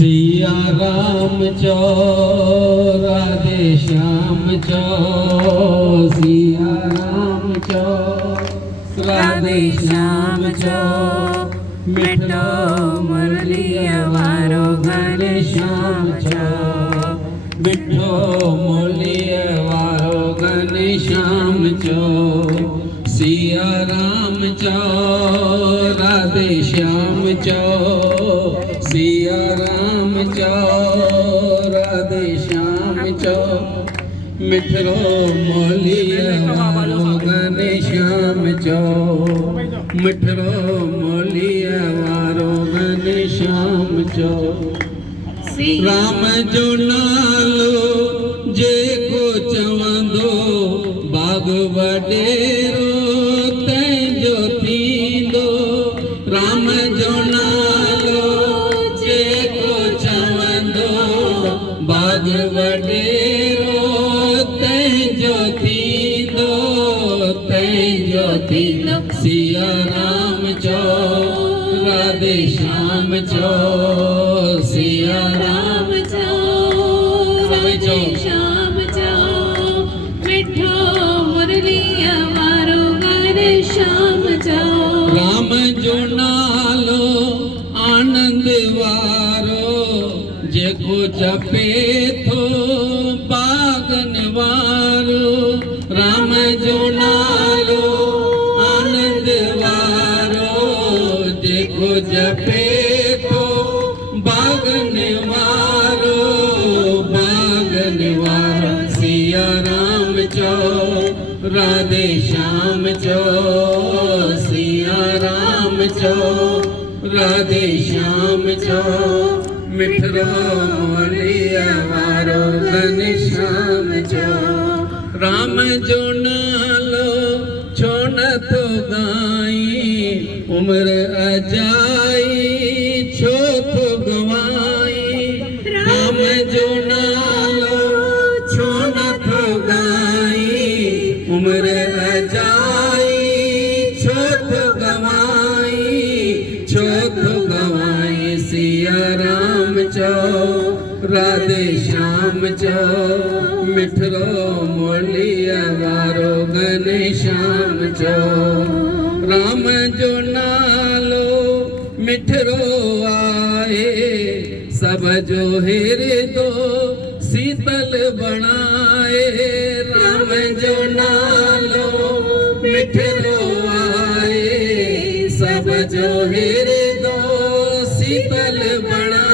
सिया राम चो राधे श्याम चो सिया राम चो राधे श्याम चो मिठो मुरलिया वारो घने श्याम चो मिठो मुरलिया वारो घने श्याम चो सिया राम चो राधे श्याम चो सिया राम चो राधे श्याम चो मिठरो मोलिया वारो घने श्याम चो मिठरो मोलिया वारो घने श्याम चो राम जो नालो जेको चवंदो बाग वडेरो तंहिंजो थींदो राम जो नालो जेको चवंदो बाग वडेरो तंहिंजो थींदो सिया राम चो राधे श्याम चो सिया राम चो राधे श्याम चो मिठो मुरलिया वारो घने श्याम चो राम जो नालो आनंद वारो जेको जपे थो बागन वारो राम जो नालो आनंद वारो जेको जपे थो बागन वारो सिया राम चो राधे श्याम चो सिया राम चो राधे श्याम चो मिठरो मोलिया वारो घने श्याम चो राम जो नालो छो नथो गाई उम्र अजाई छो थो गवाई राम जो नालो छो नथो गाई उम्र अजाई छो थो गवाई सिया राम चो राधे श्याम चो मिठरो मोलिया वारो घने श्याम चो राम जो नालो मिठरो आए सब जो हेरे दो शीतल बनाए राम जो नालो मिठरो आए सब जो हेरे दो शीतल बनाए